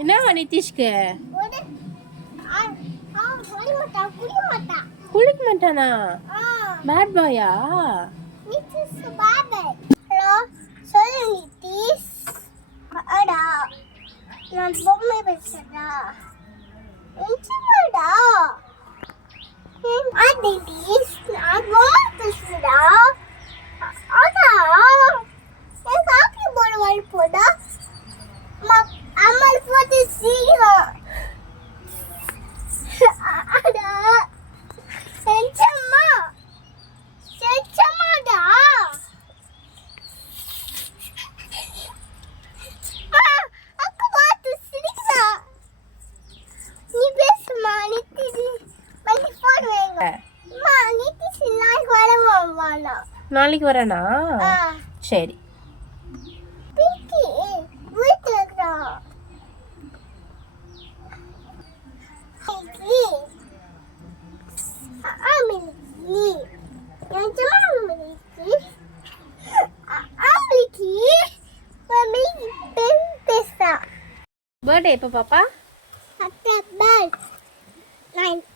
என்னவா நிதிஷ்க்கு? குளிக்க மாட்டானா? பேட் பாயா? ஹலோ சொல்லு நிதிஷ். அடா நான் பொம்மை பேசுறா. நிச்சயமாடா. நிதிஷ் நான் பொம்மை பேசுறா. அடா என் காப்பி போட வழி போடா. அம்மா போட்டு சீக்கிரம். அடா செஞ்சம்மா செஞ்சம்மாடா. அக்கா பார்த்து சிரிக்கிறா. நீ பேசுமா நிதிஷ் மணி போன் வேங்க. அம்மா நிதிஷ் நாளைக்கு வரவானா? நாளைக்கு வரேனா? சரி. பிங்கி வீட்டுல இருக்கா. பர்த்டே எப்போ பாப்பா? September 9.